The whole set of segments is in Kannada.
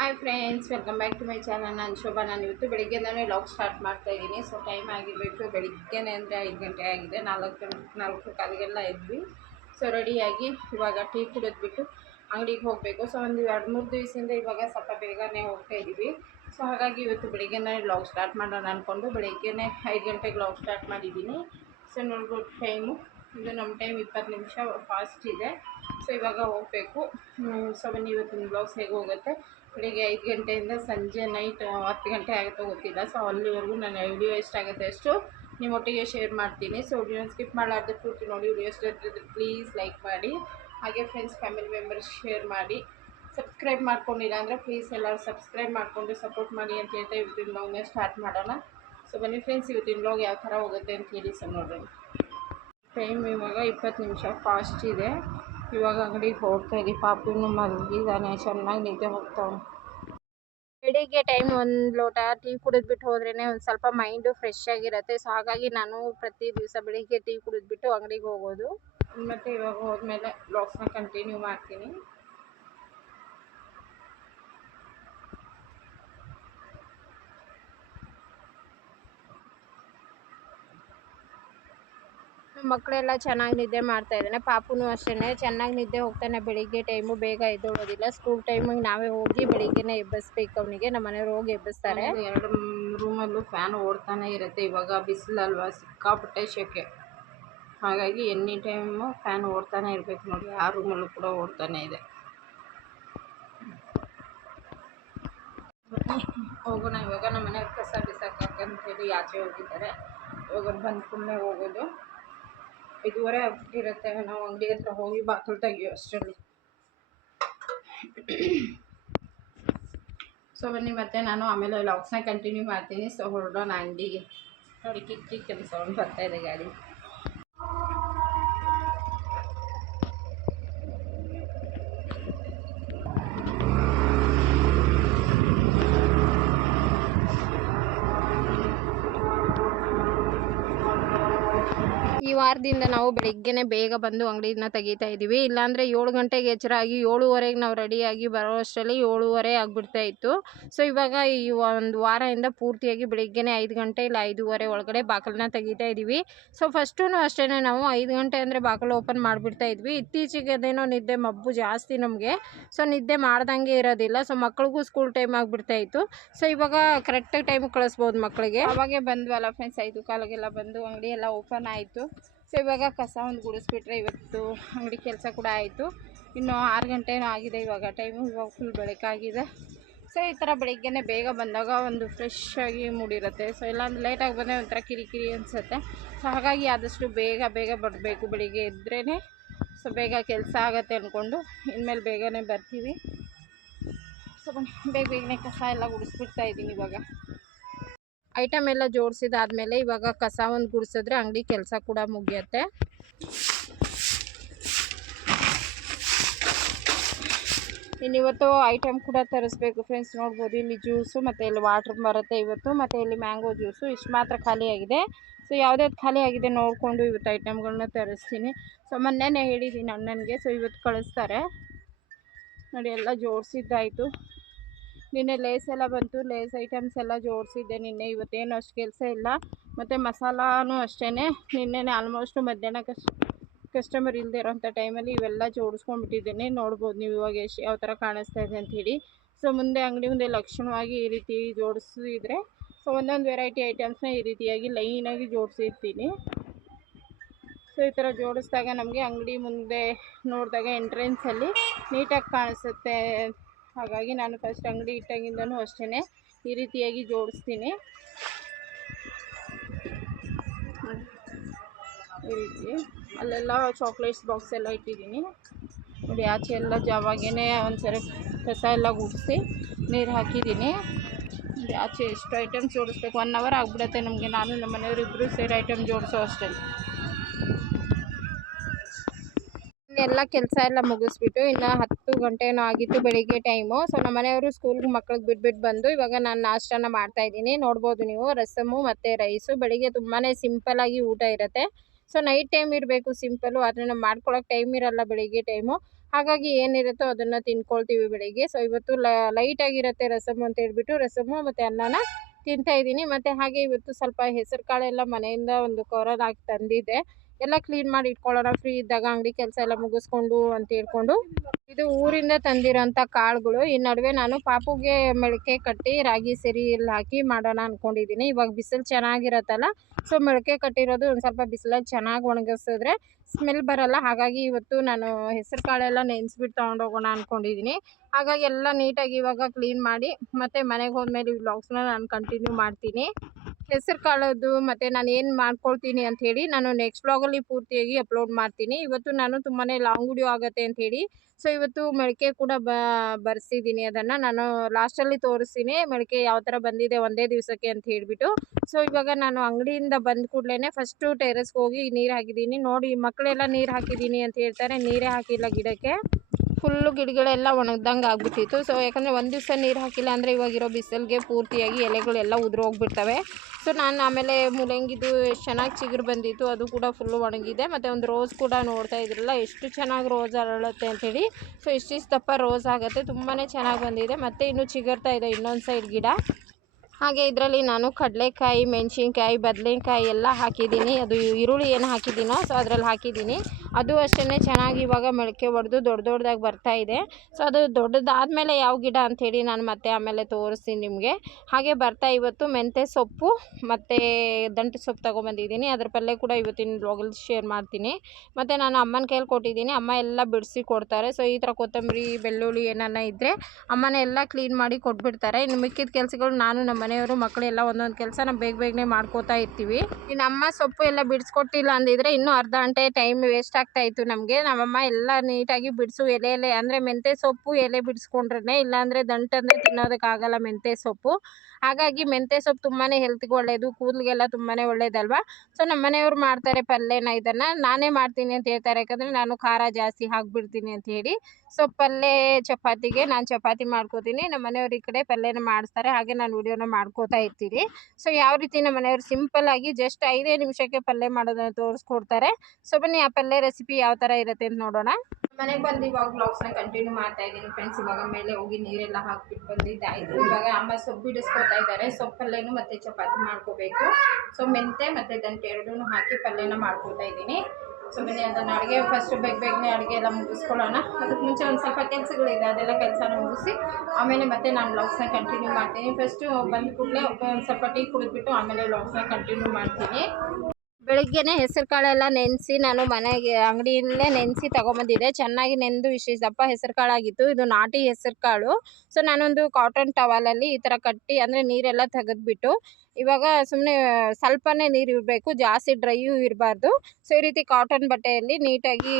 Hi friends welcome back to my channel ನಾನು ಶೋಭಾ. ನಾನು ಇವತ್ತು ಬೆಳಿಗ್ಗೆನೇ ಲಾಗ್ ಸ್ಟಾರ್ಟ್ ಮಾಡ್ತಾ ಇದ್ದೀನಿ. ಸೊ ಟೈಮ್ ಆಗಿರಬೇಕು ಬೆಳಿಗ್ಗೆನೇ ಅಂದರೆ ಐದು ಗಂಟೆ ಆಗಿದೆ. ನಾಲ್ಕು ನಾಲ್ಕು ಕಾಲಿಗೆಲ್ಲ ಇದ್ವಿ ಸೊ ರೆಡಿಯಾಗಿ ಇವಾಗ ಟೀ ಕುಡಿದ್ಬಿಟ್ಟು ಅಂಗಡಿಗೆ ಹೋಗಬೇಕು. ಸೊ ಒಂದು ಎರಡು ಮೂರು ದಿವಸದಿಂದ ಇವಾಗ ಸ್ವಲ್ಪ ಬೇಗನೆ ಹೋಗ್ತಾ ಇದ್ದೀವಿ. ಸೊ ಹಾಗಾಗಿ ಇವತ್ತು ಬೆಳಿಗ್ಗೆನೇ ಲಾಗ್ ಸ್ಟಾರ್ಟ್ ಮಾಡೋಣ ಅಂದ್ಕೊಂಡು ಬೆಳಿಗ್ಗೆನೇ ಐದು ಗಂಟೆಗೆ ಲಾಗ್ ಸ್ಟಾರ್ಟ್ ಮಾಡಿದ್ದೀನಿ. ಸೊ ನೋಡ್ಬೋದು ಟೈಮು ಇದು ನಮ್ಮ ಟೈಮ್ ಇಪ್ಪತ್ತು ನಿಮಿಷ ಫಾಸ್ಟ್ ಇದೆ. ಸೊ ಇವಾಗ ಹೋಗಬೇಕು. ಸೊ ಬನ್ನಿ ಇವತ್ತಿನ ಬ್ಲೌಸ್ ಹೇಗೆ ಹೋಗುತ್ತೆ? ಬೆಳಿಗ್ಗೆ ಐದು ಗಂಟೆಯಿಂದ ಸಂಜೆ ನೈಟ್ ಹತ್ತು ಗಂಟೆ ಆಗುತ್ತೋ ಗೊತ್ತಿಲ್ಲ. ಸೊ ಅಲ್ಲಿವರೆಗೂ ನನ್ನ ವಿಡಿಯೋ ಎಷ್ಟಾಗುತ್ತೆ ಅಷ್ಟು. ನಿಮ್ಮೊಟ್ಟಿಗೆ ಶೇರ್ ಮಾಡ್ತೀನಿ. ಸೊ ವಿಡಿಯೋ ಸ್ಕಿಪ್ ಮಾಡಲಾರ್ದು ಪೂರ್ತಿ ನೋಡಿ ವಿಡಿಯೋ ಇಷ್ಟ ಪ್ಲೀಸ್ ಲೈಕ್ ಮಾಡಿ. ಹಾಗೆ ಫ್ರೆಂಡ್ಸ್ ಫ್ಯಾಮಿಲಿ ಮೆಂಬರ್ಸ್ ಶೇರ್ ಮಾಡಿ. ಸಬ್ಸ್ಕ್ರೈಬ್ ಮಾಡ್ಕೊಂಡಿಲ್ಲ ಅಂದರೆ ಪ್ಲೀಸ್ ಎಲ್ಲರೂ ಸಬ್ಸ್ಕ್ರೈಬ್ ಮಾಡಿಕೊಂಡು ಸಪೋರ್ಟ್ ಮಾಡಿ ಅಂತ ಹೇಳ್ತಾ ಇವತ್ತಿನ ಬ್ಲಾಗ್ನ ಸ್ಟಾರ್ಟ್ ಮಾಡೋಣ. ಸೊ ಬನ್ನಿ ಫ್ರೆಂಡ್ಸ್ ಇವತ್ತಿನ ಬ್ಲಾಗ್ ಯಾವ ಥರ ಹೋಗುತ್ತೆ ಅಂತ ಹೇಳಿ ಸೊ ನೋಡೋಣ. ಟೈಮ್ ಇವಾಗ ಇಪ್ಪತ್ತು ನಿಮಿಷ ಫಾಸ್ಟ್ ಇದೆ. ಇವಾಗ ಅಂಗಡಿಗೆ ಹೋಗ್ತಾ ಇದ್ದೀವಿ ಪಾಪುನು ಮಲಗಿದ್ದಾನೆ. ಚೆನ್ನಾಗಿ ನಿದ್ದೆ ಹೋಗ್ತಾವೆ ಬೆಳಿಗ್ಗೆ ಟೈಮ್ ಒಂದು ಲೋಟ ಟೀ ಕುಡಿದ್ಬಿಟ್ಟು ಹೋದ್ರೇ ಒಂದು ಸ್ವಲ್ಪ ಮೈಂಡು ಫ್ರೆಶ್ ಆಗಿರುತ್ತೆ. ಸೊ ಹಾಗಾಗಿ ನಾನು ಪ್ರತಿ ದಿವಸ ಬೆಳಿಗ್ಗೆ ಟೀ ಕುಡಿದ್ಬಿಟ್ಟು ಅಂಗಡಿಗೆ ಹೋಗೋದು. ಮತ್ತು ಇವಾಗ ಹೋದ್ಮೇಲೆ ಬ್ಲಾಗ್ಸ್ನ ಕಂಟಿನ್ಯೂ ಮಾಡ್ತೀನಿ. ಮಕ್ಕಳೆಲ್ಲ ಚೆನ್ನಾಗಿ ನಿದ್ದೆ ಮಾಡ್ತಾ ಇದ್ದಾನೆ. ಪಾಪುನು ಅಷ್ಟೇ ಚೆನ್ನಾಗಿ ನಿದ್ದೆ ಹೋಗ್ತಾನೆ ಬೆಳಿಗ್ಗೆ ಟೈಮು ಬೇಗ ಎದ್ದೋಳೋದಿಲ್ಲ. ಸ್ಕೂಲ್ ಟೈಮಿಗೆ ನಾವೇ ಹೋಗಿ ಬೆಳಿಗ್ಗೆನೇ ಎಬ್ಬಿಸ್ಬೇಕು ಅವನಿಗೆ, ನಮ್ಮ ಮನೆಯವ್ರು ಹೋಗಿ ಎಬ್ಬಿಸ್ತಾರೆ. ಎರಡು ರೂಮಲ್ಲೂ ಫ್ಯಾನ್ ಓಡ್ತಾನೆ ಇರುತ್ತೆ. ಇವಾಗ ಬಿಸಿಲಲ್ವಾ, ಸಿಕ್ಕಾಪಟ್ಟೆ ಶೆಕೆ. ಹಾಗಾಗಿ ಎನಿ ಟೈಮು ಫ್ಯಾನ್ ಓಡ್ತಾನೆ ಇರಬೇಕು ನೋಡಿ. ಆ ರೂಮಲ್ಲೂ ಕೂಡ ಓಡ್ತಾನೆ ಇದೆ. ಹೋಗೋಣ, ಇವಾಗ ನಮ್ಮ ಮನೆಯವ್ರು ಕಸ ಬಿಸಾಕಂತೇಳಿ ಆಚೆ ಹೋಗಿದ್ದಾರೆ. ಇವಾಗ ಬಂದ ಕೂಡಲೇ ಹೋಗೋದು. ಐದುವರೆ ಇರುತ್ತೆ ನಾವು ಅಂಗಡಿ ಹತ್ರ ಹೋಗಿ ಬಾಗಿಲು ತೆಗಿಯೋ ಅಷ್ಟರಲ್ಲಿ. ಸೊ ಬನ್ನಿ, ಮತ್ತೆ ನಾನು ಆಮೇಲೆ ಲಾಕ್ಸ್ನ ಕಂಟಿನ್ಯೂ ಮಾಡ್ತೀನಿ. ಸೊ ಹೊರಡೋಣ ಅಂಗಡಿಗೆ. ನೋಡಿ ಕಿಕ್ ಕಿಕ್ ಸೌಂಡ್ ಬರ್ತಾ ಇದೆ ಗಾಡಿ. ಈ ವಾರದಿಂದ ನಾವು ಬೆಳಿಗ್ಗೆನೆ ಬೇಗ ಬಂದು ಅಂಗಡಿನ ತೆಗಿತಾ ಇದ್ದೀವಿ. ಇಲ್ಲಾಂದರೆ ಏಳು ಗಂಟೆಗೆ ಎಚ್ಚರ ಆಗಿ ಏಳುವರೆಗೆ ನಾವು ರೆಡಿಯಾಗಿ ಬರೋ ಅಷ್ಟರಲ್ಲಿ ಏಳುವರೆ ಆಗಿಬಿಡ್ತಾ ಇತ್ತು. ಸೊ ಇವಾಗ ಈ ಒಂದು ವಾರದಿಂದ ಪೂರ್ತಿಯಾಗಿ ಬೆಳಿಗ್ಗೆನೆ ಐದು ಗಂಟೆ ಇಲ್ಲ ಐದೂವರೆ ಒಳಗಡೆ ಬಾಗಿಲನ್ನ ತೆಗಿತಾ ಇದ್ದೀವಿ. ಸೊ ಫಸ್ಟೂ ಅಷ್ಟೇ ನಾವು ಐದು ಗಂಟೆ ಅಂದರೆ ಬಾಗಿಲು ಓಪನ್ ಮಾಡಿಬಿಡ್ತಾ ಇದ್ವಿ. ಇತ್ತೀಚೆಗೆ ಅದೇನೋ ನಿದ್ದೆ ಮಬ್ಬು ಜಾಸ್ತಿ ನಮಗೆ. ಸೊ ನಿದ್ದೆ ಮಾಡ್ದಂಗೆ ಇರೋದಿಲ್ಲ. ಸೊ ಮಕ್ಳಿಗೂ ಸ್ಕೂಲ್ ಟೈಮ್ ಆಗಿಬಿಡ್ತಾ ಇತ್ತು. ಸೊ ಇವಾಗ ಕರೆಕ್ಟಾಗಿ ಟೈಮ್ ಕಳಿಸ್ಬೋದು ಮಕ್ಕಳಿಗೆ ಅವಾಗೆ ಬಂದ್ವಲ್ಲ ಫ್ರೆಂಡ್ಸ್ ಐದು ಕಾಲಿಗೆಲ್ಲ ಬಂದು ಅಂಗಡಿ ಎಲ್ಲ ಓಪನ್ ಆಯಿತು. ಸೊ, ಇವಾಗ ಕಸ ಒಂದು ಗುಡಿಸ್ಬಿಟ್ರೆ ಇವತ್ತು ಅಂಗಡಿ ಕೆಲಸ ಕೂಡ ಆಯಿತು. ಇನ್ನು ಆರು ಗಂಟೆನೂ ಆಗಿದೆ ಇವಾಗ ಟೈಮು ಇವಾಗ ಫುಲ್ ಬೆಳಕಾಗಿದೆ. ಸೊ, ಈ ಥರ ಬೆಳಿಗ್ಗೆನೆ ಬೇಗ ಬಂದಾಗ ಒಂದು ಫ್ರೆಶ್ ಆಗಿ ಮೂಡಿರುತ್ತೆ. ಸೊ, ಇಲ್ಲಾಂದ್ರೆ ಲೇಟಾಗಿ ಬಂದರೆ ಒಂಥರ ಕಿರಿಕಿರಿ ಅನಿಸುತ್ತೆ. ಸೊ, ಹಾಗಾಗಿ ಆದಷ್ಟು ಬೇಗ ಬೇಗ ಬರಬೇಕು ಬೆಳಿಗ್ಗೆ ಇದ್ರೇ ಸೊ, ಬೇಗ ಕೆಲಸ ಆಗುತ್ತೆ ಅಂದ್ಕೊಂಡು ಇನ್ಮೇಲೆ ಬೇಗನೆ ಬರ್ತೀವಿ. ಸೊ ಬೇಗ ಬೇಗನೆ ಕಸ ಎಲ್ಲ ಗುಡಿಸ್ಬಿಡ್ತಾ ಇದ್ದೀನಿ ಇವಾಗ. ಐಟಮ್ ಎಲ್ಲ ಜೋಡಿಸಿದಾದ್ಮೇಲೆ ಇವಾಗ ಕಸ ಒಂದು ಗುಡಿಸಿದ್ರೆ ಅಂಗಡಿ ಕೆಲಸ ಕೂಡ ಮುಗಿಯುತ್ತೆ. ಇನ್ನಿವತ್ತು ಐಟಮ್ ಕೂಡ ತರಿಸ್ಬೇಕು ಫ್ರೆಂಡ್ಸ್ ನೋಡ್ಬೋದು. ಇಲ್ಲಿ ಜ್ಯೂಸು ಮತ್ತು ಇಲ್ಲಿ ವಾಟ್ರ್ ಬರುತ್ತೆ ಇವತ್ತು, ಮತ್ತು ಇಲ್ಲಿ ಮ್ಯಾಂಗೋ ಜ್ಯೂಸು ಇಷ್ಟು ಮಾತ್ರ ಖಾಲಿಯಾಗಿದೆ ಸೊ ಯಾವುದ್ಯಾವ್ದು ಖಾಲಿ ಆಗಿದೆ ನೋಡಿಕೊಂಡು ಇವತ್ತು ಐಟಮ್ಗಳನ್ನ ತರಿಸ್ತೀನಿ. ಸೊ ಮೊನ್ನೆನೇ ಹೇಳಿದ್ದೀನಿ ಅಣ್ಣನಿಗೆ ಸೊ ಇವತ್ತು ಕಳಿಸ್ತಾರೆ. ನೋಡಿ, ಎಲ್ಲ ಜೋಡಿಸಿದ್ದಾಯಿತು. ನಿನ್ನೆ ಲೇಸ್ ಎಲ್ಲ ಬಂತು, ಲೇಸ್ ಐಟಮ್ಸ್ ಎಲ್ಲ ಜೋಡಿಸಿದ್ದೆ ನಿನ್ನೆ, ಇವತ್ತೇನು ಅಷ್ಟು ಕೆಲಸ ಇಲ್ಲ. ಮತ್ತು ಮಸಾಲಾನು ಅಷ್ಟೇ ನಿನ್ನೆನೇ ಆಲ್ಮೋಸ್ಟ್ ಮಧ್ಯಾಹ್ನ ಕಸ್ ಕಸ್ಟಮರ್ ಇಲ್ಲದೆ ಇರೋಂಥ ಟೈಮಲ್ಲಿ ಇವೆಲ್ಲ ಜೋಡಿಸ್ಕೊಂಡ್ಬಿಟ್ಟಿದ್ದೇನೆ. ನೋಡ್ಬೋದು ನೀವು ಇವಾಗ ಎಷ್ಟು, ಯಾವ ಥರ ಕಾಣಿಸ್ತಾ ಇದೆ ಅಂಥೇಳಿ ಸೊ ಮುಂದೆ ಅಂಗಡಿ ಮುಂದೆ ಲಕ್ಷಣವಾಗಿ ಈ ರೀತಿ ಜೋಡಿಸಿದ್ರೆ ಸೊ ಒಂದೊಂದು ವೆರೈಟಿ ಐಟಮ್ಸ್ನ ಈ ರೀತಿಯಾಗಿ ಲೈನಾಗಿ ಜೋಡಿಸಿರ್ತೀನಿ. ಸೊ ಈ ಥರ ಜೋಡಿಸಿದಾಗ ನಮಗೆ ಅಂಗಡಿ ಮುಂದೆ ನೋಡಿದಾಗ ಎಂಟ್ರೆನ್ಸಲ್ಲಿ ನೀಟಾಗಿ ಕಾಣಿಸುತ್ತೆ ಹಾಗಾಗಿ ನಾನು ಫಸ್ಟ್ ಅಂಗಡಿ ಇಟ್ಟಾಗಿಂದನೂ ಅಷ್ಟೇ ಈ ರೀತಿಯಾಗಿ ಜೋಡಿಸ್ತೀನಿ. ಈ ರೀತಿ. ಅಲ್ಲೆಲ್ಲ ಚಾಕ್ಲೇಟ್ಸ್ ಬಾಕ್ಸ್ ಎಲ್ಲ ಇಟ್ಟಿದ್ದೀನಿ. ನೋಡಿ ಆಚೆ ಎಲ್ಲ ಜಾವಾಗೇ ಒಂದ್ಸರಿ ಕಸ ಎಲ್ಲ ಗುಡಿಸಿ ನೀರು ಹಾಕಿದ್ದೀನಿ. ನೋಡಿ ಆಚೆ ಎಷ್ಟು ಐಟಮ್ಸ್ ಜೋಡಿಸ್ಬೇಕು. ಒನ್ ಅವರ್ ಆಗಿಬಿಡುತ್ತೆ ನಮಗೆ. ನಾನು ನಮ್ಮ ಮನೆಯವರು ಇಬ್ಬರು ಸೇರಿ ಐಟಮ್ ಜೋಡಿಸೋ ಅಷ್ಟೇ. ಎಲ್ಲ ಕೆಲಸ ಎಲ್ಲ ಮುಗಿಸ್ಬಿಟ್ಟು ಇನ್ನು ಹತ್ತು ಗಂಟೆನೋ ಆಗಿತ್ತು ಬೆಳಿಗ್ಗೆ ಟೈಮು ಸೊ ನಮ್ಮ ಮನೆಯವರು ಸ್ಕೂಲ್ಗೆ ಮಕ್ಳಿಗೆ ಬಿಟ್ಬಿಟ್ಟು ಬಂದು ಇವಾಗ ನಾನು ನಾಷ್ಟನ ಮಾಡ್ತಾ ಇದ್ದೀನಿ. ನೋಡ್ಬೋದು ನೀವು ರಸಮು ಮತ್ತು ರೈಸು ಬೆಳಿಗ್ಗೆ ತುಂಬಾ ಸಿಂಪಲ್ಲಾಗಿ ಊಟ ಇರುತ್ತೆ. ಸೊ ನೈಟ್ ಟೈಮ್ ಇರಬೇಕು ಸಿಂಪಲ್ಲು ಆದರೆ ನಾವು ಮಾಡ್ಕೊಳಕ್ಕೆ ಟೈಮ್ ಇರಲ್ಲ ಬೆಳಿಗ್ಗೆ ಟೈಮು ಹಾಗಾಗಿ ಏನಿರುತ್ತೋ ಅದನ್ನು ತಿನ್ಕೊಳ್ತೀವಿ ಬೆಳಿಗ್ಗೆ. ಸೊ ಇವತ್ತು ಲೈಟ್ ಆಗಿರುತ್ತೆ ರಸಮ್ ಅಂತ ಹೇಳ್ಬಿಟ್ಟು ರಸಮ್ಮು ಮತ್ತು ಅನ್ನನ ತಿಂತಾ ಇದ್ದೀನಿ. ಮತ್ತು ಹಾಗೆ ಇವತ್ತು ಸ್ವಲ್ಪ ಹೆಸರು ಕಾಳೆಲ್ಲ ಮನೆಯಿಂದ ಒಂದು ಕೊರಲ್ ಹಾಕಿ ತಂದಿದ್ದೆ. ಎಲ್ಲ ಕ್ಲೀನ್ ಮಾಡಿ ಇಟ್ಕೊಳ್ಳೋಣ ಫ್ರೀ ಇದ್ದಾಗ ಅಂಗಡಿ ಕೆಲಸ ಎಲ್ಲ ಮುಗಿಸ್ಕೊಂಡು ಅಂತ ಹೇಳ್ಕೊಂಡು ಇದು ಊರಿಂದ ತಂದಿರೋಂಥ ಕಾಳುಗಳು. ಈ ನಡುವೆ ನಾನು ಪಾಪುಗೆ ಮೊಳಕೆ ಕಟ್ಟಿ ರಾಗಿ ಸೆರಿಯಲ್ಲಿ ಹಾಕಿ ಮಾಡೋಣ ಅಂದ್ಕೊಂಡಿದ್ದೀನಿ ಇವಾಗ ಬಿಸಿಲು ಚೆನ್ನಾಗಿರತ್ತಲ್ಲ ಸೊ ಮೊಳಕೆ ಕಟ್ಟಿರೋದು ಒಂದು ಸ್ವಲ್ಪ ಬಿಸಿಲಲ್ಲಿ ಚೆನ್ನಾಗಿ ಒಣಗಿಸಿದ್ರೆ ಸ್ಮೆಲ್ ಬರಲ್ಲ. ಹಾಗಾಗಿ ಇವತ್ತು ನಾನು ಹೆಸರು ಕಾಳೆಲ್ಲ ನೆನೆಸ್ಬಿಟ್ಟು ತೊಗೊಂಡೋಗೋಣ ಅಂದ್ಕೊಂಡಿದ್ದೀನಿ ಹಾಗಾಗಿ ಎಲ್ಲ ನೀಟಾಗಿ ಇವಾಗ ಕ್ಲೀನ್ ಮಾಡಿ ಮತ್ತು ಮನೆಗೆ ಹೋದ್ಮೇಲೆ ಈ ವ್ಲಾಗ್ಸ್ನ ನಾನು ಕಂಟಿನ್ಯೂ ಮಾಡ್ತೀನಿ. ಹೆಸರು ಕಾಳದ್ದು ಮತ್ತು ನಾನು ಏನು ಮಾಡ್ಕೊಳ್ತೀನಿ ಅಂತ ಹೇಳಿ ನಾನು ನೆಕ್ಸ್ಟ್ ಬ್ಲಾಗಲ್ಲಿ ಪೂರ್ತಿಯಾಗಿ ಅಪ್ಲೋಡ್ ಮಾಡ್ತೀನಿ. ಇವತ್ತು ನಾನು ತುಂಬಾ ಲಾಂಗ್ ವಿಡಿಯೋ ಆಗುತ್ತೆ ಅಂತ ಹೇಳಿ ಸೊ ಇವತ್ತು ಮೊಳಕೆ ಕೂಡ ಬ ಬರ್ಸಿದ್ದೀನಿ ಅದನ್ನು. ನಾನು ಲಾಸ್ಟಲ್ಲಿ ತೋರಿಸ್ತೀನಿ ಮೊಳಕೆ ಯಾವ ಥರ ಬಂದಿದೆ ಒಂದೇ ದಿವಸಕ್ಕೆ ಅಂತ ಹೇಳಿಬಿಟ್ಟು. ಸೊ ಇವಾಗ ನಾನು ಅಂಗಡಿಯಿಂದ ಬಂದ ಕೂಡಲೇ ಫಸ್ಟು ಟೆರೆಸ್ಗೆ ಹೋಗಿ ನೀರು ಹಾಕಿದ್ದೀನಿ ನೋಡಿ ಮಕ್ಕಳೆಲ್ಲ ನೀರು ಹಾಕಿದ್ದೀನಿ ಅಂತ ಹೇಳ್ತಾರೆ, ನೀರೇ ಹಾಕಿಲ್ಲ ಗಿಡಕ್ಕೆ. ಫುಲ್ಲು ಗಿಡಗಳೆಲ್ಲ ಒಣಗ್ದಂಗೆ ಆಗ್ಬಿಟ್ಟಿತ್ತು. ಸೊ ಯಾಕಂದರೆ ಒಂದು ದಿವಸ ನೀರು ಹಾಕಿಲ್ಲ ಅಂದರೆ ಇವಾಗಿರೋ ಬಿಸಿಲಿಗೆ ಪೂರ್ತಿಯಾಗಿ ಎಲೆಗಳೆಲ್ಲ ಉದುರು ಹೋಗ್ಬಿಡ್ತವೆ. ಸೊ ನಾನು ಆಮೇಲೆ ಮೂಲಂಗಿದು ಎಷ್ಟು ಚೆನ್ನಾಗಿ ಚಿಗುರು ಬಂದಿತ್ತು. ಅದು ಕೂಡ ಫುಲ್ಲು ಒಣಗಿದೆ. ಮತ್ತು ಒಂದು ರೋಸ್ ಕೂಡ ನೋಡ್ತಾ ಇದ್ರಲ್ಲ, ಎಷ್ಟು ಚೆನ್ನಾಗಿ ರೋಸ್ ಅರಳುತ್ತೆ ಅಂಥೇಳಿ ಸೊ ಇಷ್ಟಿಷ್ಟು ದಪ್ಪ ರೋಸ್ ಆಗುತ್ತೆ. ತುಂಬಾ ಚೆನ್ನಾಗಿ ಬಂದಿದೆ. ಮತ್ತು ಇನ್ನೂ ಚಿಗುರ್ತಾ ಇದೆ ಇನ್ನೊಂದು ಸೈಡ್ ಗಿಡ. ಹಾಗೆ ಇದರಲ್ಲಿ ನಾನು ಕಡಲೆಕಾಯಿ, ಮೆಣಸಿನ್ಕಾಯಿ, ಬದನೆಕಾಯಿ ಎಲ್ಲ ಹಾಕಿದ್ದೀನಿ. ಅದು ಈರುಳ್ಳಿ ಏನು ಹಾಕಿದ್ದೀನೋ ಸೊ ಅದರಲ್ಲಿ ಹಾಕಿದ್ದೀನಿ. ಅದು ಅಷ್ಟೇ ಚೆನ್ನಾಗಿ ಇವಾಗ ಮೊಳಕೆ ಹೊಡೆದು ದೊಡ್ಡ ದೊಡ್ಡದಾಗಿ ಬರ್ತಾ ಇದೆ. ಸೊ ಅದು ದೊಡ್ಡದಾದಮೇಲೆ ಯಾವ ಗಿಡ ಅಂಥೇಳಿ ನಾನು ಮತ್ತೆ ಆಮೇಲೆ ತೋರಿಸ್ತೀನಿ ನಿಮಗೆ. ಹಾಗೆ ಬರ್ತಾ ಇವತ್ತು ಮೆಂತ್ಯ ಸೊಪ್ಪು ಮತ್ತು ದಂಟು ಸೊಪ್ಪು ತೊಗೊಂಬಂದಿದ್ದೀನಿ. ಅದ್ರ ಪಲ್ಯ ಕೂಡ ಇವತ್ತಿನ ಬ್ಲಾಗಲ್ಲಿ ಶೇರ್ ಮಾಡ್ತೀನಿ. ಮತ್ತು ನಾನು ಅಮ್ಮನ ಕೈಯಲ್ಲಿ ಕೊಟ್ಟಿದ್ದೀನಿ. ಅಮ್ಮ ಎಲ್ಲ ಬಿಡಿಸಿ ಕೊಡ್ತಾರೆ. ಸೊ ಈ ಥರ ಕೊತ್ತಂಬರಿ, ಬೆಳ್ಳುಳ್ಳಿ ಏನಾರ ಇದ್ದರೆ ಅಮ್ಮನೇ ಎಲ್ಲ ಕ್ಲೀನ್ ಮಾಡಿ ಕೊಟ್ಬಿಡ್ತಾರೆ. ಇನ್ನು ಮಿಕ್ಕಿದ ಕೆಲಸಗಳು ನಾನು ನಮ್ಮ ಮನೆಯವರು ಮಕ್ಕಳೆಲ್ಲ ಒಂದೊಂದು ಕೆಲಸ ನಾವು ಬೇಗ ಬೇಗನೆ ಮಾಡ್ಕೋತಾ ಇರ್ತೀವಿ. ನಮ್ಮ ಸೊಪ್ಪು ಎಲ್ಲ ಬಿಡಿಸ್ಕೊಟ್ಟಿಲ್ಲ ಅಂದಿದ್ರೆ ಇನ್ನೂ ಅರ್ಧ ಗಂಟೆ ಟೈಮ್ ವೇಸ್ಟ್ ಆಗ್ತಾ ಇತ್ತು ನಮಗೆ. ನಮ್ಮಮ್ಮ ಎಲ್ಲ ನೀಟಾಗಿ ಬಿಡಿಸು ಎಲೆ ಎಲೆ ಅಂದರೆ ಮೆಂತ್ಯ ಸೊಪ್ಪು ಎಲೆ ಬಿಡಿಸ್ಕೊಂಡ್ರೆ ಇಲ್ಲಾಂದರೆ ದಂಟಂದರೆ ತಿನ್ನೋದಕ್ಕಾಗಲ್ಲ ಮೆಂತ್ಯ ಸೊಪ್ಪು. ಹಾಗಾಗಿ ಮೆಂತ್ಯ ಸೊಪ್ಪು ತುಂಬಾ ಹೆಲ್ತ್ಗೆ ಒಳ್ಳೆಯದು ಕೂದಲಿಗೆಲ್ಲ ತುಂಬಾ ಒಳ್ಳೇದಲ್ವಾ? ಸೊ ನಮ್ಮ ಮನೆಯವ್ರು ಮಾಡ್ತಾರೆ ಪಲ್ಯನ ಇದನ್ನು. ನಾನೇ ಮಾಡ್ತೀನಿ ಅಂತ ಹೇಳ್ತಾರೆ. ಯಾಕಂದರೆ ನಾನು ಖಾರ ಜಾಸ್ತಿ ಹಾಕ್ಬಿಡ್ತೀನಿ ಅಂತ ಹೇಳಿ. ಸೊ ಪಲ್ಲೆ ಚಪಾತಿಗೆ ನಾನು ಚಪಾತಿ ಮಾಡ್ಕೋತೀನಿ. ನಮ್ಮ ಮನೆಯವ್ರ ಈ ಕಡೆ ಪಲ್ಯನ ಮಾಡಿಸ್ತಾರೆ. ಹಾಗೆ ನಾನು ವಿಡಿಯೋನ ಮಾಡ್ಕೋತಾ ಇರ್ತೀನಿ. ಸೊ ಯಾವ ರೀತಿ ನಮ್ಮ ಮನೆಯವ್ರು ಸಿಂಪಲ್ಲಾಗಿ ಜಸ್ಟ್ ಐದೇ ನಿಮಿಷಕ್ಕೆ ಪಲ್ಯ ಮಾಡೋದನ್ನ ತೋರಿಸ್ಕೊಡ್ತಾರೆ. ಸೊ ಬನ್ನಿ ಆ ಪಲ್ಯ ರೆಸಿಪಿ ಯಾವ ಥರ ಇರುತ್ತೆ ಅಂತ ನೋಡೋಣ. ಮನೆಗೆ ಬಂದು ಇವಾಗ ಬ್ಲಾಗ್ಸ್ನ ಕಂಟಿನ್ಯೂ ಮಾಡ್ತಾ ಇದ್ದೀನಿ ಫ್ರೆಂಡ್ಸ್ ಇವಾಗ ಮೇಲೆ ಹೋಗಿ ನೀರೆಲ್ಲ ಹಾಕ್ಬಿಟ್ಟು ಬಂದಿದ್ದಾಯಿತು ಇವಾಗ ಅಮ್ಮ ಸೊಪ್ಪು ಬಿಡಿಸ್ಕೊತಾ ಇದ್ದಾರೆ. ಸೊಪ್ಪಲ್ಲೇನು ಮತ್ತು ಚಪಾತಿ ಮಾಡ್ಕೋಬೇಕು. ಸೊ ಮೆಂತೆ ಮತ್ತು ದಂಟೆ ಎರಡೂ ಹಾಕಿ ಪಲ್ಯನ ಮಾಡ್ಕೊತಾ ಇದ್ದೀನಿ. ಸೊ ಬನ್ನಿ ಅದನ್ನು ಅಡುಗೆ ಫಸ್ಟ್ ಬೇಗ ಬೇಗನೆ ಅಡುಗೆ ಎಲ್ಲ ಮುಗಿಸ್ಕೊಳ್ಳೋಣ. ಅದಕ್ಕೆ ಮುಂಚೆ ಒಂದು ಸ್ವಲ್ಪ ಕೆಲಸಗಳಿದೆ, ಅದೆಲ್ಲ ಕೆಲಸನ ಮುಗಿಸಿ ಆಮೇಲೆ ಮತ್ತೆ ನಾನು ಬ್ಲಾಗ್ಸ್ನ ಕಂಟಿನ್ಯೂ ಮಾಡ್ತೀನಿ. ಫಸ್ಟು ಬಂದ ಕೂಡಲೇ ಒಂದು ಸ್ವಲ್ಪ ಟೀ ಕುಡಿದ್ಬಿಟ್ಟು ಆಮೇಲೆ ಬ್ಲಾಗ್ಸ್ನ ಕಂಟಿನ್ಯೂ ಮಾಡ್ತೀನಿ. ಬೆಳಿಗ್ಗೆನೇ ಹೆಸರು ಕಾಳೆಲ್ಲ ನೆನೆಸಿ ನಾನು ಮನೆಗೆ ಅಂಗಡಿಯಲ್ಲೇ ನೆನೆಸಿ ತೊಗೊಂಬಂದಿದ್ದೆ. ಚೆನ್ನಾಗಿ ನೆನೆದು ಇಷ್ಟು ದಪ್ಪ ಹೆಸರು ಕಾಳಾಗಿತ್ತು. ಇದು ನಾಟಿ ಹೆಸರು ಕಾಳು. ಸೊ ನಾನೊಂದು ಕಾಟನ್ ಟವಲಲ್ಲಿ ಈ ಥರ ಕಟ್ಟಿ ಅಂದರೆ ನೀರೆಲ್ಲ ತೆಗೆದ್ಬಿಟ್ಟು ಇವಾಗ ಸುಮ್ಮನೆ ಸ್ವಲ್ಪನೇ ನೀರು ಇರಬೇಕು, ಜಾಸ್ತಿ ಡ್ರೈಯೂ ಇರಬಾರ್ದು. ಸೊ ಈ ರೀತಿ ಕಾಟನ್ ಬಟ್ಟೆಯಲ್ಲಿ ನೀಟಾಗಿ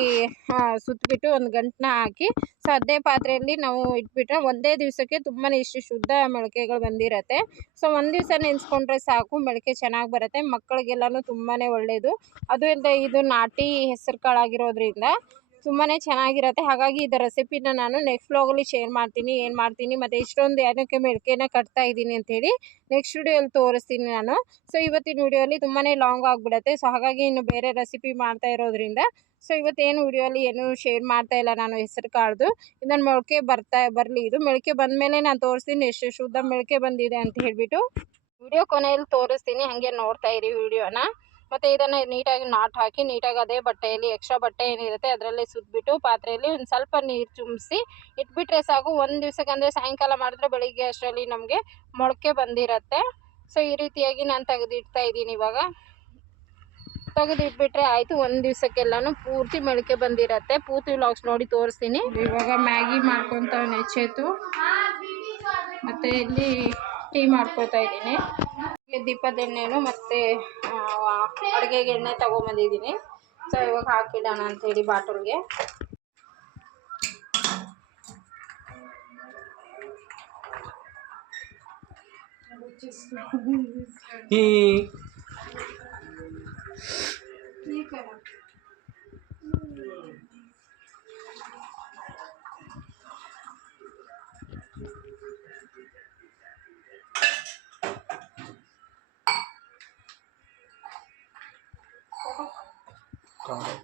ಸುತ್ತಬಿಟ್ಟು ಒಂದು ಗಂಟನ್ನ ಹಾಕಿ, ಸೊ ಅದೇ ಪಾತ್ರೆಯಲ್ಲಿ ನಾವು ಇಟ್ಬಿಟ್ರೆ ಒಂದೇ ದಿವಸಕ್ಕೆ ತುಂಬಾ ಇಷ್ಟು ಶುದ್ಧ ಮೊಳಕೆಗಳು ಬಂದಿರತ್ತೆ. ಸೊ ಒಂದು ದಿವಸ ನೆನೆಸ್ಕೊಂಡ್ರೆ ಸಾಕು, ಮೊಳಕೆ ಚೆನ್ನಾಗಿ ಬರುತ್ತೆ. ಮಕ್ಕಳಿಗೆಲ್ಲನೂ ತುಂಬಾ ಒಳ್ಳೆಯದು ಅದು ಅಲ್ಲದೆ ಇದು ನಾಟಿ ಹೆಸರು ಕಾಳಾಗಿರೋದ್ರಿಂದ ತುಂಬಾ ಚೆನ್ನಾಗಿರುತ್ತೆ. ಹಾಗಾಗಿ ಇದರ ರೆಸಿಪಿನ ನಾನು ನೆಕ್ಸ್ಟ್ ವ್ಲಾಗಲ್ಲಿ ಶೇರ್ ಮಾಡ್ತೀನಿ, ಏನು ಮಾಡ್ತೀನಿ, ಮತ್ತು ಇಷ್ಟೊಂದು ಏನಕ್ಕೆ ಮೆಳಕೆನ ಕಟ್ತಾ ಇದ್ದೀನಿ ಅಂಥೇಳಿ ನೆಕ್ಸ್ಟ್ ವಿಡಿಯೋಲ್ಲಿ ತೋರಿಸ್ತೀನಿ ನಾನು. ಸೊ ಇವತ್ತಿನ ವಿಡಿಯೋಲಿ ತುಂಬಾ ಲಾಂಗ್ ಆಗಿಬಿಡುತ್ತೆ. ಸೊ ಹಾಗಾಗಿ ಇನ್ನು ಬೇರೆ ರೆಸಿಪಿ ಮಾಡ್ತಾ ಇರೋದ್ರಿಂದ ಸೊ ಇವತ್ತೇನು ವಿಡಿಯೋಲಿ ಏನು ಶೇರ್ ಮಾಡ್ತಾ ಇಲ್ಲ ನಾನು ಹೆಸರು ಕಾಳ್ದು. ಇದನ್ನು ಮೊಳಕೆ ಬರ್ತಾ, ಬರಲಿ ಇದು. ಮೊಳಕೆ ಬಂದಮೇಲೆ ನಾನು ತೋರಿಸ್ತೀನಿ ಎಷ್ಟು ಶುದ್ಧ ಮೊಳಕೆ ಬಂದಿದೆ ಅಂತ ಹೇಳಿಬಿಟ್ಟು. ವಿಡಿಯೋ ಕೊನೆಯಲ್ಲಿ ತೋರಿಸ್ತೀನಿ. ಹಾಗೆ ನೋಡ್ತಾ ಇರಿ ವಿಡಿಯೋನ. ಮತ್ತು ಇದನ್ನ ನೀಟಾಗಿ ನಾಟ್ ಹಾಕಿ ನೀಟಾಗಿ ಅದೇ ಬಟ್ಟೆಯಲ್ಲಿ ಎಕ್ಸ್ಟ್ರಾ ಬಟ್ಟೆ ಏನಿರುತ್ತೆ ಅದರಲ್ಲಿ ಸುದ್ಬಿಟ್ಟು ಪಾತ್ರೆಯಲ್ಲಿ ಒಂದು ಸ್ವಲ್ಪ ನೀರು ಚುಂಬಿಸಿ ಇಟ್ಬಿಟ್ರೆ ಸಾಕು. ಒಂದು ದಿವ್ಸಕ್ಕೆ ಅಂದರೆ ಸಾಯಂಕಾಲ ಮಾಡಿದ್ರೆ ಬೆಳಿಗ್ಗೆ ಅಷ್ಟರಲ್ಲಿ ನಮಗೆ ಮೊಳಕೆ ಬಂದಿರುತ್ತೆ. ಸೊ ಈ ರೀತಿಯಾಗಿ ನಾನು ತೆಗೆದಿಡ್ತಾ ಇದ್ದೀನಿ ಇವಾಗ. ತೆಗೆದಿಟ್ಬಿಟ್ರೆ ಆಯಿತು. ಒಂದು ದಿವಸಕ್ಕೆಲ್ಲನೂ ಪೂರ್ತಿ ಮೊಳಕೆ ಬಂದಿರತ್ತೆ. ಪೂರ್ತಿ ವ್ಲಾಗ್ಸ್ ನೋಡಿ ತೋರಿಸ್ತೀನಿ. ಇವಾಗ ಮ್ಯಾಗಿ ಮಾಡ್ಕೊತ ನೆಚ್ಚೇತು ಮತ್ತು ಇಲ್ಲಿ ಟೀ ಮಾಡ್ಕೋತಾ ಇದ್ದೀನಿ. ದೀಪದ ಎಣ್ಣೆನು ಮತ್ತು ಅಡುಗೆಗೆ ಎಣ್ಣೆ ತೊಗೊಂಬಂದಿದ್ದೀನಿ. ಸೊ ಇವಾಗ ಹಾಕಿಡೋಣ ಅಂಥೇಳಿ ಬಾಟಲ್ಗೆ. ಈ ಮಾಡ್ತಾರೆ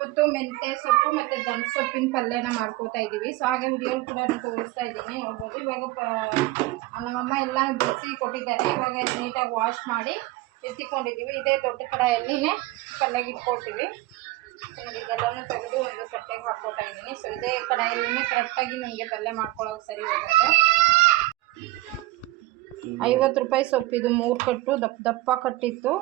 ಮತ್ತು ಮೆಂತ್ಯ ಸೊಪ್ಪು ಮತ್ತೆ ದಮ್ ಸೊಪ್ಪಿನ ಪಲ್ಯನ ಮಾಡ್ಕೋತಾ ಇದ್ದೀವಿ. ಸೊ ಹಾಗೆ ವಿಡಿಯೋ ಕೂಡ ತೋರಿಸ್ತಾ ಇದ್ದೀನಿ. ನೋಡ್ಬೋದು. ಇವಾಗ ನಮ್ಮಮ್ಮ ಎಲ್ಲ ಬಿಸಿ ಕೊಟ್ಟಿದ್ದಾರೆ. ಇವಾಗ ನೀಟಾಗಿ ವಾಶ್ ಮಾಡಿ ಎತ್ತಿಕೊಂಡಿದ್ದೀವಿ. ಇದೇ ದೊಡ್ಡ ಕಡಾಯಲ್ಲಿನೇ ಪಲ್ಯಗೆ ಇಟ್ಕೊಳ್ತೀವಿ. ನೋಡಿ ಇದೆಲ್ಲನೂ ತೆಗೆದು ಒಂದು ಕಟ್ಟೆಗೆ ಹಾಕ್ಕೊತಾ ಇದ್ದೀನಿ. ಸೊ ಇದೇ ಕಡಾಯಲ್ಲಿ ಕರೆಕ್ಟಾಗಿ ನನಗೆ ಪಲ್ಯ ಮಾಡ್ಕೊಳ್ಳೋಕೆ ಸರಿ ಹೋಗುತ್ತೆ. ಐವತ್ತು ರೂಪಾಯಿ ಸೊಪ್ಪಿದು ಮೂರು ಕಟ್ಟು. ದಪ್ಪ ದಪ್ಪ ಕಟ್ಟಿತ್ತು.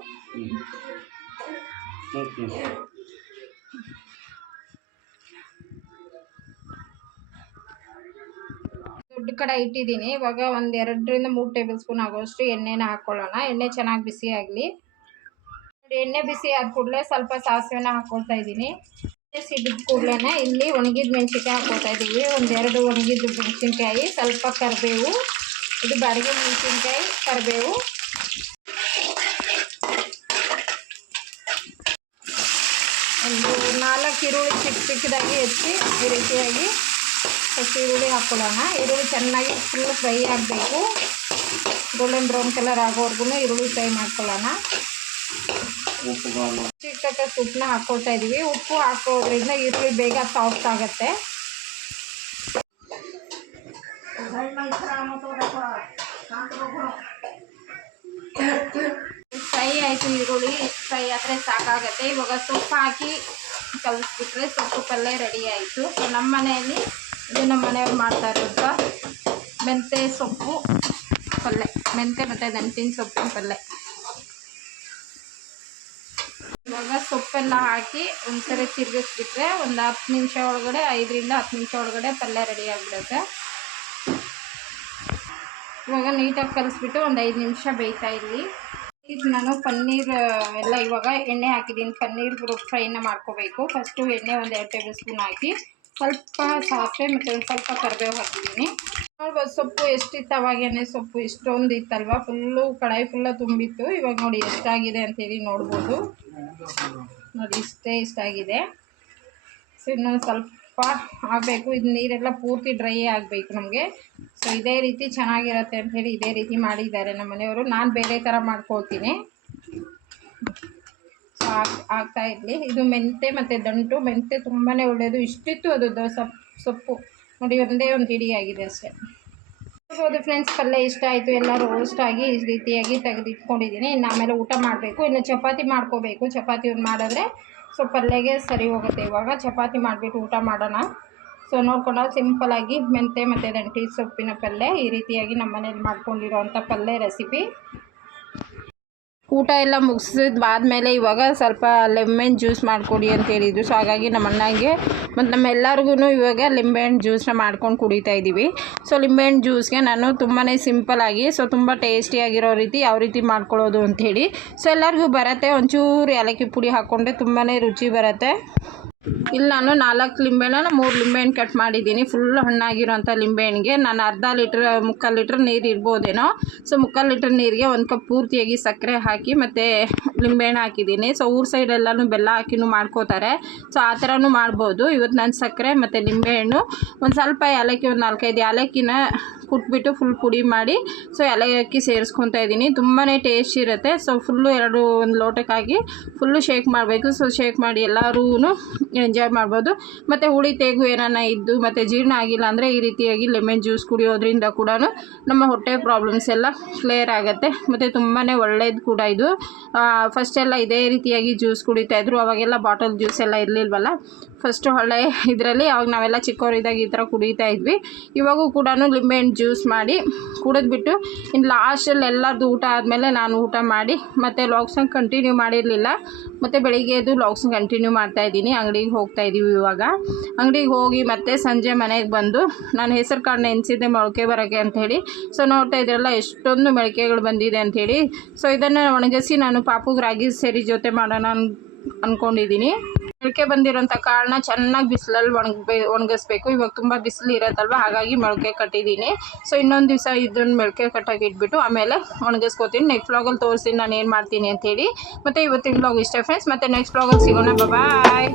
ದೊಡ್ಡ ಕಡೆ ಇಟ್ಟಿದ್ದೀನಿ. ಇವಾಗ ಒಂದು ಎರಡರಿಂದ ಮೂರು ಟೇಬಲ್ ಸ್ಪೂನ್ ಆಗೋಷ್ಟು ಎಣ್ಣೆನ ಹಾಕ್ಕೊಳ್ಳೋಣ ಎಣ್ಣೆ ಚೆನ್ನಾಗಿ ಬಿಸಿ ಆಗಲಿ. ಎಣ್ಣೆ ಬಿಸಿ ಆದ ಕೂಡಲೇ ಸ್ವಲ್ಪ ಸಾಸಿವೆನ ಹಾಕ್ಕೊಳ್ತಾ ಇದ್ದೀನಿ. ಸಿಡಿದ ಕೂಡಲೇ ಇಲ್ಲಿ ಒಣಗಿದ ಮೆಣಸಿನ್ಕಾಯಿ ಹಾಕ್ಕೊಳ್ತಾ ಇದ್ದೀವಿ. ಒಂದೆರಡು ಒಣಗಿದ ಮೆಣಸಿನ್ಕಾಯಿ, ಸ್ವಲ್ಪ ಕರಿಬೇವು, ಇದು ಬಾಡಿಗೆ ಮೆಣಸಿನ್ಕಾಯಿ, ಕರಿಬೇವು. ಒಂದು ನಾಲ್ಕು ಈರುಳ್ಳಿ ಚಿಕ್ಕ ಚಿಕ್ಕದಾಗಿ ಹೆಚ್ಚಿ ಈ ರೀತಿಯಾಗಿ ಹಸಿ ಈರುಳ್ಳಿ ಹಾಕ್ಕೊಳ್ಳೋಣ ಈರುಳ್ಳಿ ಚೆನ್ನಾಗಿ ಫುಲ್ ಫ್ರೈ ಆಗಬೇಕು. ಗೋಲ್ಡನ್ ಬ್ರೌನ್ ಕಲರ್ ಆಗೋವರೆಗೂ ಈರುಳ್ಳಿ ಫ್ರೈ ಮಾಡ್ಕೊಳ್ಳೋಣ. ಚಿಕ್ಕಕ್ಕೆ ಉಪ್ಪನ್ನ ಹಾಕ್ಕೊಳ್ತಾ ಇದ್ದೀವಿ ಉಪ್ಪು ಹಾಕೋದ್ರಿಂದ ಈರುಳ್ಳಿ ಬೇಗ ಸಾಫ್ಟ್ ಆಗುತ್ತೆ. ಫ್ರೈ ಆಯಿತು ಈರುಳ್ಳಿ. ಫ್ರೈ ಆದರೆ ಸಾಕಾಗುತ್ತೆ. ಇವಾಗ ಸೊಪ್ಪು ಹಾಕಿ ಕಲಿಸ್ಬಿಟ್ರೆ ಸೊಪ್ಪು ಪಲ್ಯ ರೆಡಿ ಆಯಿತು. ನಮ್ಮ ಮನೆಯಲ್ಲಿ ಇದು ನಮ್ಮ ಮನೆಯವ್ರು ಮಾಡ್ತಾ ಇರೋದು ಮೆಂತ್ಯ ಸೊಪ್ಪು ಪಲ್ಯ ಮೆಂತ್ಯ ಮತ್ತು ದಂಟಿನ ಸೊಪ್ಪಿನ ಪಲ್ಯ ಇವಾಗ ಸೊಪ್ಪೆಲ್ಲ ಹಾಕಿ ಒಂದ್ಸರಿ ತಿರುಗಿಸ್ಬಿಟ್ರೆ ಒಂದು ಹತ್ತು ನಿಮಿಷ ಒಳಗಡೆ, ಐದರಿಂದ ಹತ್ತು ನಿಮಿಷ ಒಳಗಡೆ ಪಲ್ಯ ರೆಡಿ ಆಗಿಬಿಡುತ್ತೆ. ಇವಾಗ ನೀಟಾಗಿ ಕಲಿಸ್ಬಿಟ್ಟು ಒಂದು ಐದು ನಿಮಿಷ ಬೇಯ್ತಾ ಇರಲಿ. ಇದು ನಾನು ಪನ್ನೀರ್ ಎಲ್ಲ ಇವಾಗ ಎಣ್ಣೆ ಹಾಕಿದ್ದೀನಿ. ಪನ್ನೀರ್ ಫ್ರೈನ ಮಾಡ್ಕೋಬೇಕು. ಫಸ್ಟು ಎಣ್ಣೆ ಒಂದು ಎರಡು ಟೇಬಲ್ ಸ್ಪೂನ್ ಹಾಕಿ ಸ್ವಲ್ಪ ಸಾಸಿವೆ ಮತ್ತು ಒಂದು ಸ್ವಲ್ಪ ಕರಿಬೇವು ಹಾಕಿದ್ದೀನಿ. ನೋಡ್ಬೋದು ಸೊಪ್ಪು ಎಷ್ಟಿತ್ತು ಅವಾಗೇನೆ ಸೊಪ್ಪು ಇಷ್ಟೊಂದು ಇತ್ತಲ್ವ? ಫುಲ್ಲು ಕಡಾಯಿ ಫುಲ್ಲ ತುಂಬಿತ್ತು. ಇವಾಗ ನೋಡಿ ಎಷ್ಟಾಗಿದೆ ಅಂತೇಳಿ ನೋಡ್ಬೋದು. ನೋಡಿ ಇಷ್ಟೇ ಇಷ್ಟಾಗಿದೆ. ಸೊ ಇನ್ನೊಂದು ಸ್ವಲ್ಪ ಆಗಬೇಕು. ಇದು ನೀರೆಲ್ಲ ಪೂರ್ತಿ ಡ್ರೈ ಆಗಬೇಕು ನಮಗೆ. ಸೊ ಇದೇ ರೀತಿ ಚೆನ್ನಾಗಿರುತ್ತೆ ಅಂಥೇಳಿ ಇದೇ ರೀತಿ ಮಾಡಿದ್ದಾರೆ ನಮ್ಮ ಮನೆಯವರು. ನಾನು ಬೇರೆ ಥರ ಮಾಡ್ಕೊಳ್ತೀನಿ. ಸೊ ಆಗ್ ಆಗ್ತಾ ಇರಲಿ. ಇದು ಮೆಂತೆ ಮತ್ತು ದಂಟು. ಮೆಂತೆ ತುಂಬಾ ಒಳ್ಳೆಯದು ಇಷ್ಟಿತ್ತು ಅದು ದೋಸೆ ಸೊಪ್ಪು. ನೋಡಿ ಒಂದೇ ಒಂದು ಹಿಡಿ ಆಗಿದೆ ಅಷ್ಟೇ. ಹೌದು ಫ್ರೆಂಡ್ಸ್ ಪಲ್ಯ ಇಷ್ಟ ಆಯಿತು ಎಲ್ಲ ರೋಸ್ಟ್ ಆಗಿ ಈ ರೀತಿಯಾಗಿ ತೆಗೆದಿಟ್ಕೊಂಡಿದ್ದೀನಿ. ಇನ್ನು ಆಮೇಲೆ ಊಟ ಮಾಡಬೇಕು, ಇನ್ನು ಚಪಾತಿ ಮಾಡ್ಕೋಬೇಕು. ಚಪಾತಿ ಒಂದು ಮಾಡಿದ್ರೆ ಸೊ ಪಲ್ಯಗೆ ಸರಿ ಹೋಗುತ್ತೆ ಇವಾಗ. ಚಪಾತಿ ಮಾಡಿಬಿಟ್ಟು ಊಟ ಮಾಡೋಣ. ಸೊ ನೋಡ್ಕೊಂಡು ಸಿಂಪಲಾಗಿ ಮೆಂತೆ ಮತ್ತು ದಂಟಿ ಸೊಪ್ಪಿನ ಪಲ್ಯ ಈ ರೀತಿಯಾಗಿ ನಮ್ಮ ಮನೇಲಿ ಮಾಡ್ಕೊಂಡಿರೋವಂಥ ಪಲ್ಯ ರೆಸಿಪಿ ಊಟ ಎಲ್ಲ ಮುಗಿಸಿದ್ಮೇಲೆ ಇವಾಗ ಸ್ವಲ್ಪ ಲೆಮನ್ ಜ್ಯೂಸ್ ಮಾಡಿಕೊಡಿ ಅಂತ ಹೇಳಿದ್ರು. ಸೊ ಹಾಗಾಗಿ ನಮ್ಮ ಅಣ್ಣಗೆ ಮತ್ತು ನಮ್ಮೆಲ್ಲರಿಗೂ ಇವಾಗ ಲಿಂಬೆಹಣ್ಣು ಜ್ಯೂಸನ್ನ ಮಾಡ್ಕೊಂಡು ಕುಡಿತಾ ಇದ್ದೀವಿ ಸೊ ಲಿಂಬೆಹಣ್ಣು ಜ್ಯೂಸ್ಗೆ ನಾನು ತುಂಬಾ ಸಿಂಪಲಾಗಿ ಸೊ ತುಂಬ ಟೇಸ್ಟಿಯಾಗಿರೋ ರೀತಿ ಯಾವ ರೀತಿ ಮಾಡ್ಕೊಳ್ಳೋದು ಅಂಥೇಳಿ ಸೊ ಎಲ್ಲರಿಗೂ ಬರುತ್ತೆ. ಒಂಚೂರು ಏಲಕ್ಕಿ ಪುಡಿ ಹಾಕ್ಕೊಂಡ್ರೆ ತುಂಬಾ ರುಚಿ ಬರುತ್ತೆ. ಇಲ್ಲಿ, ನಾನು ನಾಲ್ಕು ಲಿಂಬೆಹಣ್ಣು ಮೂರು ಲಿಂಬೆಹಣ್ಣು ಕಟ್ ಮಾಡಿದ್ದೀನಿ. ಫುಲ್ ಹಣ್ಣಾಗಿರೋಂಥ ಲಿಂಬೆಹಣ್ಣಿಗೆ. ನಾನು ಅರ್ಧ ಲೀಟ್ರ್, ಮುಕ್ಕಾಲು ಲೀಟ್ರ್ ನೀರು ಇರ್ಬೋದೇನೋ. ಸೊ ಮುಕ್ಕಾಲು ಲೀಟ್ರ್ ನೀರಿಗೆ ಒಂದು ಕಪ್ ಪೂರ್ತಿಯಾಗಿ ಸಕ್ಕರೆ ಹಾಕಿ ಮತ್ತು ಲಿಂಬೆಹಣ್ಣು ಹಾಕಿದ್ದೀನಿ. ಸೊ ಊರ ಸೈಡೆಲ್ಲನೂ ಬೆಲ್ಲ ಹಾಕಿನೂ ಮಾಡ್ಕೋತಾರೆ. ಸೊ ಆ ಥರನೂ ಮಾಡ್ಬೋದು. ಇವತ್ತು ನಾನು ಸಕ್ಕರೆ ಮತ್ತು ಲಿಂಬೆಹಣ್ಣು. ಒಂದು ಸ್ವಲ್ಪ ಏಲಕ್ಕಿ ಒಂದು ನಾಲ್ಕೈದು ಏಲಕ್ಕಿನ ಕುಟ್ಬಿಟ್ಟು ಫುಲ್ ಪುಡಿ ಮಾಡಿ ಸೊ ಏಲಕ್ಕಿ ಸೇರಿಸ್ಕೊತಾ ಇದ್ದೀನಿ. ತುಂಬಾ ಟೇಸ್ಟ್ ಇರುತ್ತೆ. ಸೊ ಫುಲ್ಲು ಎರಡು ಒಂದು ಲೋಟಕ್ಕಾಗಿ ಫುಲ್ಲು ಶೇಕ್ ಮಾಡಬೇಕು. ಸೊ ಶೇಕ್ ಮಾಡಿ ಎಲ್ಲರೂ ಎಂಜಾಯ್ ಮಾಡ್ಬೋದು. ಮತ್ತು ಹುಳಿ, ತೇಗು ಏನಾನ ಇದ್ದು, ಮತ್ತು ಜೀರ್ಣ ಆಗಿಲ್ಲ ಅಂದರೆ ಈ ರೀತಿಯಾಗಿ ಲೆಮನ್ ಜ್ಯೂಸ್ ಕುಡಿಯೋದ್ರಿಂದ ಕೂಡ ನಮ್ಮ ಹೊಟ್ಟೆ ಪ್ರಾಬ್ಲಮ್ಸ್ ಎಲ್ಲ ಕ್ಲಿಯರ್ ಆಗುತ್ತೆ. ಮತ್ತು ತುಂಬಾ ಒಳ್ಳೆಯದು ಕೂಡ ಇದು. ಫಸ್ಟೆಲ್ಲ ಇದೇ ರೀತಿಯಾಗಿ ಜ್ಯೂಸ್ ಕುಡಿತಾಯಿದ್ರು ಅವಾಗೆಲ್ಲ ಬಾಟಲ್ ಜ್ಯೂಸ್ ಎಲ್ಲ ಇರಲಿಲ್ವಲ್ಲ? ಫಸ್ಟು ಹಳೆ ಇದರಲ್ಲಿ ಅವಾಗ ನಾವೆಲ್ಲ ಚಿಕ್ಕವರಿದ್ದಾಗ ಈ ಥರ ಕುಡಿತಾ ಇದ್ವಿ. ಇವಾಗೂ ಕೂಡ ಲಿಂಬೆಹಣ್ಣು ಜ್ಯೂಸ್ ಮಾಡಿ ಕುಡಿದ್ಬಿಟ್ಟು ಇನ್ನು ಲಾಸ್ಟಲ್ಲಿ ಎಲ್ಲರದ್ದು ಊಟ ಆದಮೇಲೆ ನಾನು ಊಟ ಮಾಡಿ ಮತ್ತು ಲಾಕ್ಸಂಗ್ ಕಂಟಿನ್ಯೂ ಮಾಡಿರಲಿಲ್ಲ. ಮತ್ತು ಬೆಳಿಗ್ಗೆ ಎದ್ದು ಲಾಕ್ಸಂಗ್ ಕಂಟಿನ್ಯೂ ಮಾಡ್ತಾಯಿದ್ದೀನಿ ಅಂಗಡಿಗೆ ಹೋಗ್ತಾ ಇದ್ದೀವಿ ಇವಾಗ. ಅಂಗಡಿಗೆ ಹೋಗಿ ಮತ್ತೆ ಸಂಜೆ ಮನೆಗೆ ಬಂದು ನಾನು ಹೆಸರು ಕಾಳು ನೆನೆಸಿದ್ದೆ ಮೊಳಕೆ ಬರೋಕ್ಕೆ ಅಂಥೇಳಿ ಸೊ ನೋಡ್ತಾ ಇದ್ರಲ್ಲ ಎಷ್ಟೊಂದು ಮೊಳಕೆಗಳು ಬಂದಿದೆ ಅಂಥೇಳಿ ಸೊ ಇದನ್ನು ಒಣಗಿಸಿ ನಾನು ಪಾಪುಗೆ ರಾಗಿ ಸೇರಿ ಜೊತೆ ಮಾಡೋಣ ಅನ್ ಅಂದ್ಕೊಂಡಿದ್ದೀನಿ ಮೊಳಕೆ ಬಂದಿರೋಂಥ ಕಾಳನ್ನ ಚೆನ್ನಾಗಿ ಬಿಸಿಲಲ್ಲಿ ಒಣಗ್ಬೇ, ಒಣಗಿಸ್ಬೇಕು. ಇವಾಗ ತುಂಬ ಬಿಸಿಲು ಇರತ್ತಲ್ವ? ಹಾಗಾಗಿ ಮೊಳಕೆ ಕಟ್ಟಿದ್ದೀನಿ. ಸೊ, ಇನ್ನೊಂದು ದಿವಸ ಇದನ್ನು ಮೊಳಕೆ ಕಟ್ಟಾಗಿ ಇಟ್ಬಿಟ್ಟು ಆಮೇಲೆ ಒಣಗಿಸ್ಕೋತೀನಿ. ನೆಕ್ಸ್ಟ್ ಬ್ಲಾಗಲ್ಲಿ ತೋರಿಸ್ತೀನಿ ನಾನು ಏನು ಮಾಡ್ತೀನಿ ಅಂಥೇಳಿ ಮತ್ತು ಇವತ್ತಿನ ಬ್ಲಾಗ್ ಇಷ್ಟೇ ಫ್ರೆಂಡ್ಸ್ ಮತ್ತು ನೆಕ್ಸ್ಟ್ ಬ್ಲಾಗಲ್ಲಿ ಸಿಗೋಣ. ಬಾಯ್